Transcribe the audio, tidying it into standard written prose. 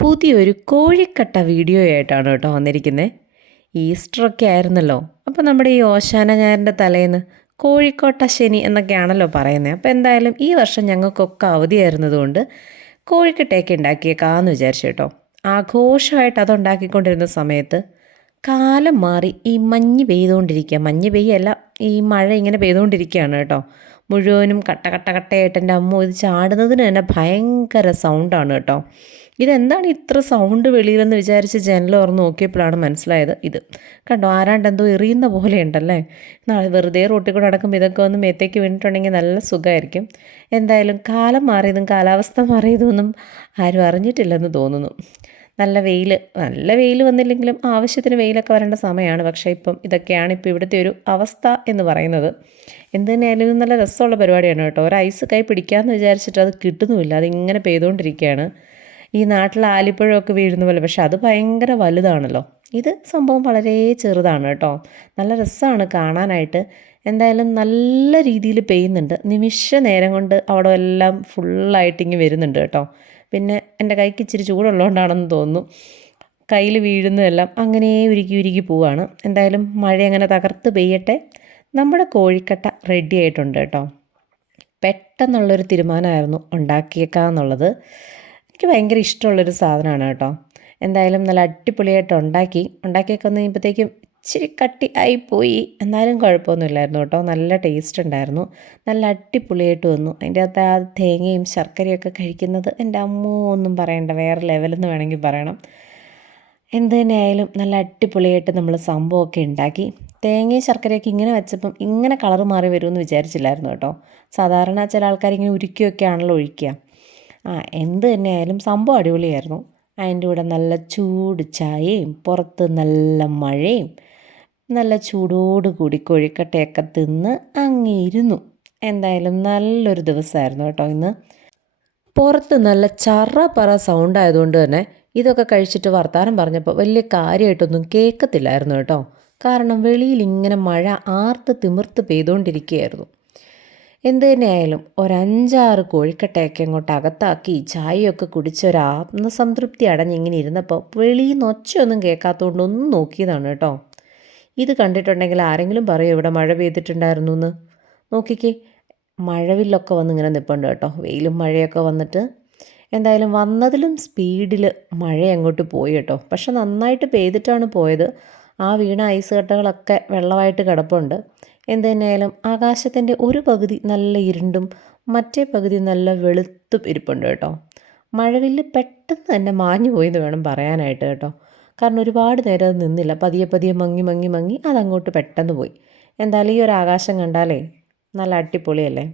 പുതിയൊരു കോഴിക്കട്ട വീഡിയോ ആയിട്ടാണ് കേട്ടോ വന്നിരിക്കുന്നത്. ഈസ്റ്ററൊക്കെ ആയിരുന്നല്ലോ. അപ്പോൾ നമ്മുടെ ഈ ഓശാന ഞായറിൻ്റെ തലേന്ന് കോഴിക്കോട്ട ശനി എന്നൊക്കെയാണല്ലോ പറയുന്നത്. അപ്പോൾ എന്തായാലും ഈ വർഷം ഞങ്ങൾക്കൊക്കെ അവധിയായിരുന്നതുകൊണ്ട് കോഴിക്കട്ടയൊക്കെ ഉണ്ടാക്കിയേക്കാമെന്ന് വിചാരിച്ചു കേട്ടോ. ആഘോഷമായിട്ട് അതുണ്ടാക്കിക്കൊണ്ടിരുന്ന സമയത്ത് കാലം മാറി ഈ മഞ്ഞ് പെയ്തുകൊണ്ടിരിക്കുക. മഞ്ഞ് പെയ്യല്ല, ഈ മഴ ഇങ്ങനെ പെയ്തുകൊണ്ടിരിക്കുകയാണ് കേട്ടോ. മുഴുവനും കട്ട കട്ട കട്ടയായിട്ട് എൻ്റെ അമ്മ ഇത് ചാടുന്നതിന് തന്നെ ഭയങ്കര സൗണ്ടാണ് കേട്ടോ. ഇതെന്താണ് ഇത്ര സൗണ്ട് വെളിയിലെന്ന് വിചാരിച്ച് ജനൽ തുറന്ന് നോക്കിയപ്പോഴാണ് മനസ്സിലായത്. ഇത് കണ്ടോ, ആരാണ്ട് എന്തോ എറിയുന്ന പോലെയുണ്ടല്ലേ. നാളെ വെറുതെ റോട്ടിൽ കൂടെ നടക്കുമ്പോൾ ഇതൊക്കെ ഒന്ന് മേത്തേക്ക് വീണിട്ടുണ്ടെങ്കിൽ നല്ല സുഖമായിരിക്കും. എന്തായാലും കാലം മാറിയതും കാലാവസ്ഥ മാറിയതൊന്നും ആരും അറിഞ്ഞിട്ടില്ലെന്ന് തോന്നുന്നു. നല്ല വെയിൽ വന്നില്ലെങ്കിലും ആവശ്യത്തിന് വെയിലൊക്കെ വരേണ്ട സമയമാണ്. പക്ഷേ ഇതൊക്കെയാണ് ഇവിടുത്തെ ഒരു അവസ്ഥ എന്ന് പറയുന്നത്. എന്ത് തന്നെയായാലും നല്ല രസമുള്ള പരിപാടിയാണ് കേട്ടോ. ഒരു ഐസ് കൈ പിടിക്കാമെന്ന് വിചാരിച്ചിട്ട് അത് കിട്ടുന്നുമില്ല, അതിങ്ങനെ പെയ്തുകൊണ്ടിരിക്കുകയാണ്. ഈ നാട്ടിൽ ആലിപ്പഴമൊക്കെ വീഴുന്ന പോലെ, പക്ഷെ അത് ഭയങ്കര വലുതാണല്ലോ. ഇത് സംഭവം വളരെ ചെറുതാണ് കേട്ടോ. നല്ല രസമാണ് കാണാനായിട്ട്. എന്തായാലും നല്ല രീതിയിൽ പെയ്യുന്നുണ്ട്. നിമിഷ നേരം കൊണ്ട് അവിടെ എല്ലാം ഫുള്ളായിട്ടിങ്ങ് വരുന്നുണ്ട് കേട്ടോ. പിന്നെ എൻ്റെ കൈക്ക് ഇച്ചിരി ചൂടുള്ളതുകൊണ്ടാണെന്ന് തോന്നുന്നു കയ്യിൽ വീഴുന്നതെല്ലാം അങ്ങനെ ഉരുക്കി ഉരുക്കി പോവുകയാണ്. എന്തായാലും മഴ അങ്ങനെ തകർത്ത് പെയ്യട്ടെ. നമ്മുടെ കോഴിക്കട്ട റെഡി ആയിട്ടുണ്ട് കേട്ടോ. പെട്ടെന്നുള്ളൊരു തീരുമാനമായിരുന്നു ഉണ്ടാക്കിയേക്കാന്നുള്ളത്. എനിക്ക് ഭയങ്കര ഇഷ്ടമുള്ളൊരു സാധനമാണ് കേട്ടോ. എന്തായാലും നല്ല അടിപൊളിയായിട്ട് ഉണ്ടാക്കിയൊക്കെ വന്ന് കഴിയുമ്പോഴത്തേക്കും ഇച്ചിരി കട്ടി ആയിപ്പോയി. എന്നാലും കുഴപ്പമൊന്നുമില്ലായിരുന്നു കേട്ടോ. നല്ല ടേസ്റ്റ് ഉണ്ടായിരുന്നു. നല്ല അടിപൊളിയായിട്ട് വന്നു. അതിൻ്റെ അകത്ത് ആ തേങ്ങയും ശർക്കരയൊക്കെ കഴിക്കുന്നത് എൻ്റെ അമ്മോ ഒന്നും പറയണ്ട, വേറെ ലെവലെന്ന് വേണമെങ്കിൽ പറയണം. എന്ത് തന്നെയായാലും നല്ല അടിപൊളിയായിട്ട് നമ്മൾ സംഭവമൊക്കെ ഉണ്ടാക്കി. തേങ്ങയും ശർക്കരയൊക്കെ ഇങ്ങനെ വെച്ചപ്പം ഇങ്ങനെ കളറ് മാറി വരുമെന്ന് വിചാരിച്ചില്ലായിരുന്നു കേട്ടോ. സാധാരണ ചില ആൾക്കാർ ഇങ്ങനെ ഉരുക്കിയൊക്കെയാണല്ലോ ഒഴിക്കുക. എന്ത് തന്നെയായാലും സംഭവം അടിപൊളിയായിരുന്നു. അതിൻ്റെ കൂടെ നല്ല ചൂട് ചായയും പുറത്ത് നല്ല മഴയും നല്ല ചൂടോടുകൂടി കോഴിക്കട്ടയൊക്കെ തിന്ന് അങ്ങിരുന്നു. എന്തായാലും നല്ലൊരു ദിവസമായിരുന്നു കേട്ടോ ഇന്ന്. പുറത്ത് നല്ല ചറ പറ സൗണ്ട് ആയതുകൊണ്ട് തന്നെ ഇതൊക്കെ കഴിച്ചിട്ട് വർത്താനം പറഞ്ഞപ്പോൾ വലിയ കാര്യമായിട്ടൊന്നും കേൾക്കത്തില്ലായിരുന്നു കേട്ടോ. കാരണം വെളിയിൽ ഇങ്ങനെ മഴ ആർത്ത് തിമിർത്ത് പെയ്തുകൊണ്ടിരിക്കുകയായിരുന്നു. എന്ത് തന്നെയായാലും ഒരു 5-6 കോഴിക്കട്ടയൊക്കെ അങ്ങോട്ട് അകത്താക്കി ചായയൊക്കെ കുടിച്ച് ഒരു ആത്മസംതൃപ്തി അടഞ്ഞിങ്ങനെ ഇരുന്നപ്പോൾ വെളിയിൽ നിന്ന് ഒച്ചയൊന്നും കേൾക്കാത്തതുകൊണ്ട് ഒന്ന് നോക്കിയതാണ് കേട്ടോ. ഇത് കണ്ടിട്ടുണ്ടെങ്കിൽ ആരെങ്കിലും പറയും ഇവിടെ മഴ പെയ്തിട്ടുണ്ടായിരുന്നു എന്ന്. നോക്കിക്കേ, മഴവില്ലൊക്കെ വന്ന് ഇങ്ങനെ നിൽപ്പുണ്ട് കേട്ടോ. വെയിലും മഴയൊക്കെ വന്നിട്ട് എന്തായാലും വന്നതിലും സ്പീഡിൽ മഴ അങ്ങോട്ട് പോയി കേട്ടോ. പക്ഷെ നന്നായിട്ട് പെയ്തിട്ടാണ് പോയത്. ആ വീണ ഐസ് കട്ടകളൊക്കെ വെള്ളമായിട്ട് കിടപ്പുണ്ട്. എന്ത് തന്നെയായാലും ആകാശത്തിൻ്റെ ഒരു പകുതി നല്ല ഇരുണ്ടും മറ്റേ പകുതി നല്ല വെളുത്തും ഇരിപ്പുണ്ട് കേട്ടോ. മഴവില്ല് പെട്ടെന്ന് തന്നെ മാഞ്ഞു പോയെന്ന് വേണം പറയാനായിട്ട് കേട്ടോ. കാരണം ഒരുപാട് നേരം അത് നിന്നില്ല. പതിയെ പതിയെ മങ്ങി മങ്ങി മങ്ങി അതങ്ങോട്ട് പെട്ടെന്ന് പോയി. എന്തായാലും ഈ ഒരു ആകാശം കണ്ടാലേ നല്ല അടിപൊളിയല്ലേ.